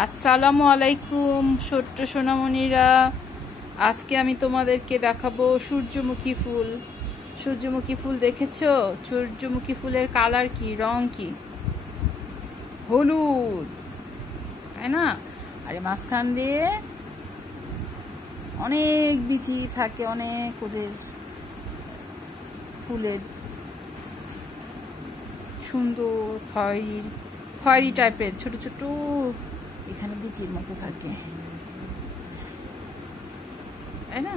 আসসালামু আলাইকুম ছোট্ট সোনামণিরা। আজকে আমি তোমাদেরকে দেখাবো সূর্যমুখী ফুল। সূর্যমুখী ফুল দেখেছো? সূর্যমুখী ফুলের কালার কি, রং কি? হলুদ, তাই না? আরে মাঝখান দিয়ে অনেক বিচি থাকে, অনেক ওদের ফুলের সুন্দর খয়েরি টাইপের ছোট ছোট এখানে বিচির মতো থাকে, তাই না?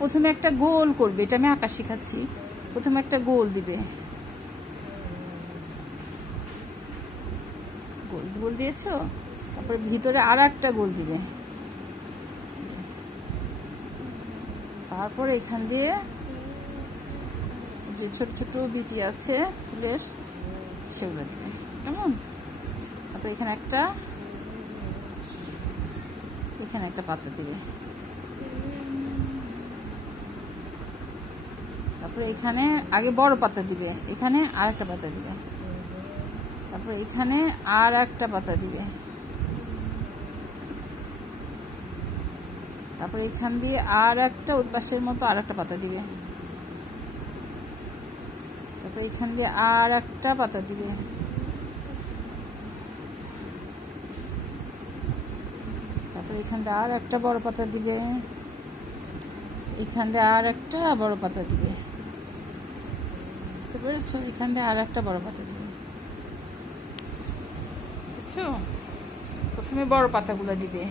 প্রথমে একটা গোল করবে, এটা আমি আঁকা শিখাচ্ছি। প্রথমে একটা গোল দিবে, গোল দিয়েছো, তারপরে ভিতরে আর একটা গোল দিবে, তারপরে এখান দিয়ে যে ছোট ছোট বিচি আছে ফুলের সেগুলো দিবে, কেমন? তারপরে এখানে একটা পাতা দিবে, তারপরে এখানে আগে বড় পাতা দিবে, এখানে আর একটা পাতা দিবে, তারপরে এখানে আর একটা পাতা দিবে, তারপরে এখান দিয়ে আর একটা উৎপাশের মতো আর একটা পাতা দিবে, তারপরে এখান দিয়ে আর একটা পাতা দিবে, তারপরে এখান দিয়ে আর একটা বড় পাতা দিবে, এখান দিয়ে আর একটা বড় পাতা দিবে, বুঝতে পেরেছো? এখান দিয়ে আর একটা বড় পাতা দিবে, বুঝছো? প্রথমে বড় পাতাগুলো দিবে,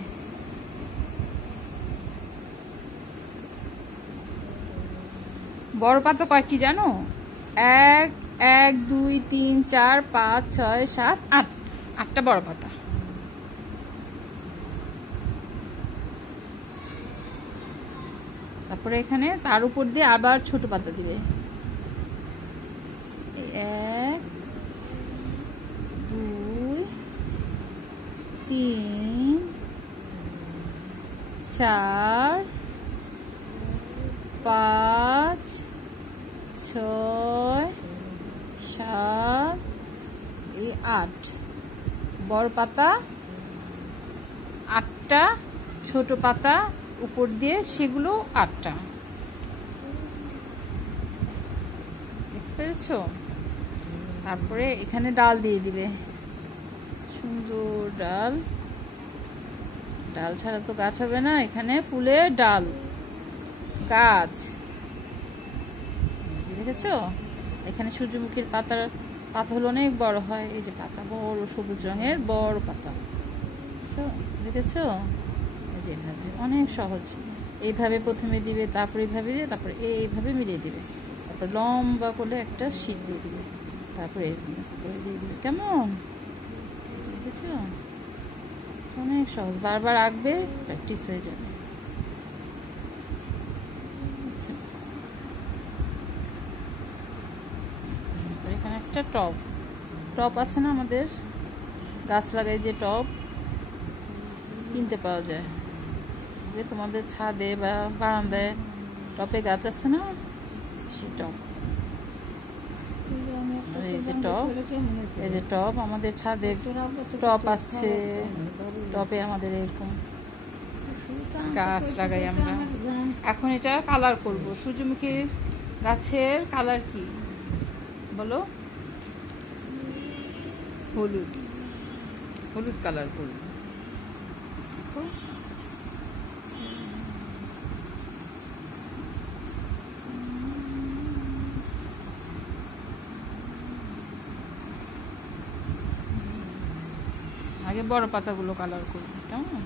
বড় পাতা কয়েকটি জানো? 1 1 2 3 4 5 6 7 8, 8টা বড় পাতা। তারপরে এখানে তার উপর দিয়ে আবার ছোট পাতা দিবে, 1 2 3 4 5 6 7 8, বড় পাতা 8টা, ছোট পাতা উপর দিয়ে সেগুলো 8টা, দেখতে পেরেছো? তারপরে এখানে ডাল দিয়ে দিবে, সুন্দর ডাল ছাড়া তো গাছ হবে না, এখানে ফুলের ডাল গাছ, দেখেছো? এখানে সূর্যমুখীর পাতা হলো অনেক বড় হয়, এই যে পাতা বড় সবুজ রঙের বড় পাতা, দেখেছো? এইভাবে অনেক সহজ, এইভাবে প্রথমে দিবে, তারপরে এইভাবে দিয়ে, তারপরে এইভাবে মিলিয়ে দিবে, তারপর লম্বা করে একটা শীট দিয়ে দিবে, তারপরে দিয়ে দিবে, কেমন? দেখেছো? অনেক সহজ, বারবার আঁকবে, প্র্যাকটিস হয়ে যাবে। এখানে একটা টব আছে না, আমাদের গাছ লাগাই যে টব কিনতে পাওয়া যায়, যে তোমাদের ছাদে বা বারান্দায় টবে গাছ আছে না, সে টব, এই যে টব আমাদের ছাদে টব আসছে, টবে আমাদের এরকম গাছ লাগাই আমরা। এখন এটা কালার করব, সূর্যমুখী গাছের কালার কি বলো? হলুদ কালার করব। আগে বড় পাতাগুলো কালার করব, কেমন?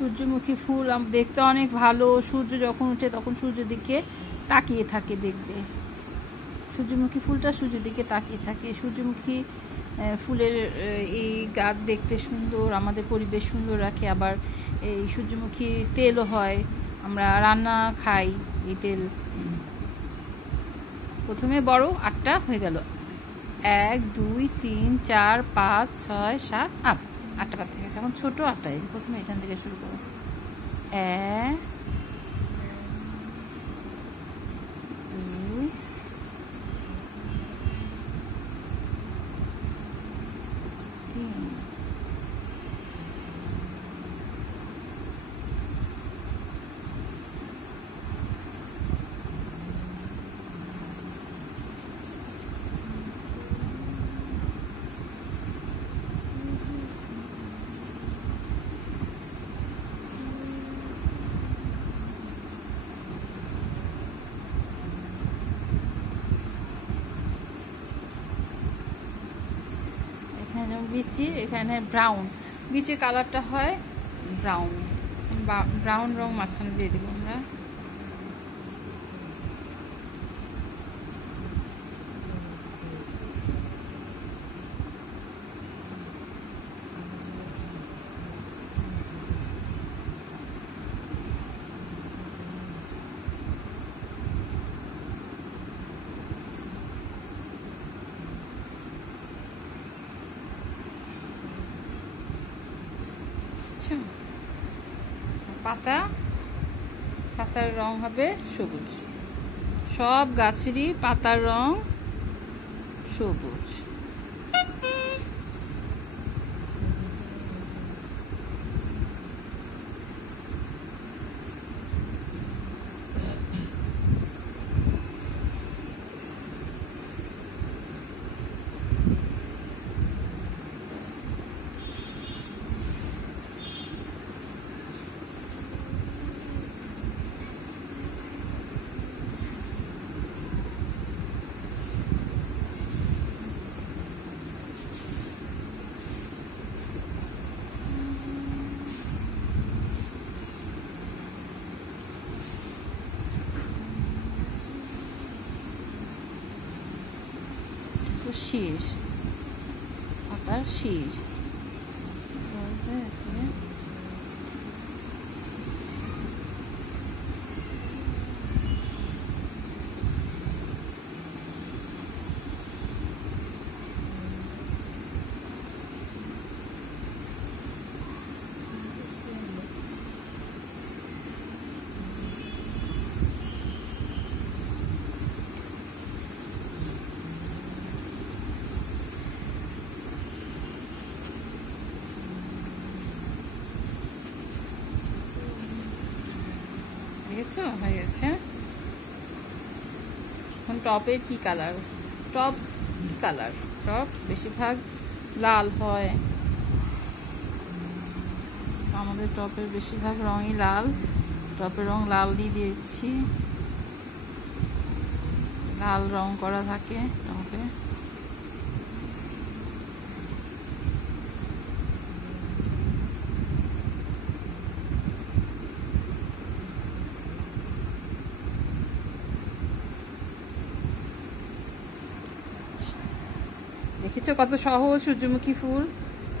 সূর্যমুখী ফুল দেখতে অনেক ভালো। সূর্য যখন উঠে তখন সূর্যের দিকে তাকিয়ে থাকে, দেখবে সূর্যমুখী ফুলটা সূর্যের দিকে তাকিয়ে থাকে। সূর্যমুখী ফুলের এই গাছ দেখতে সুন্দর, আমাদের পরিবেশ সুন্দর রাখে। আবার এই সূর্যমুখী তেলও হয়, আমরা রান্না খাই এই তেল। প্রথমে বড় 8টা হয়ে গেল, 1 2 3 4 5 6 7 8, 8টা পাতা থেকে গেছে। এখন ছোট 8টা, প্রথমে এখান থেকে শুরু করো। 1 2 3 এখানে বিচি, এখানে ব্রাউন। বিচির কালারটা হয় ব্রাউন, ব্রাউন রং মাঝখানে দিয়ে দেবো আমরা। পাতার রং হবে সবুজ, সব গাছেরই পাতার রং সবুজ। শীষ, পাতার শীষ। দেখেছো হয়ে গেছে। এখন টপের কি কালার? টপ কালার, টপ বেশিরভাগ লাল হয়, আমাদের টপের বেশিরভাগ রঙই লাল। টপের রং লাল দিয়ে দিচ্ছি, লাল রং করা থাকে টপে। দেখেছো কত সহজ সূর্যমুখী ফুল।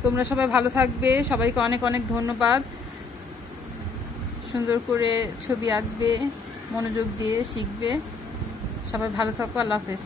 তোমরা সবাই ভালো থাকবে, সবাইকে অনেক অনেক ধন্যবাদ। সুন্দর করে ছবি আঁকবে, মনোযোগ দিয়ে শিখবে। সবাই ভালো থাকো, আল্লাহ হাফেজ।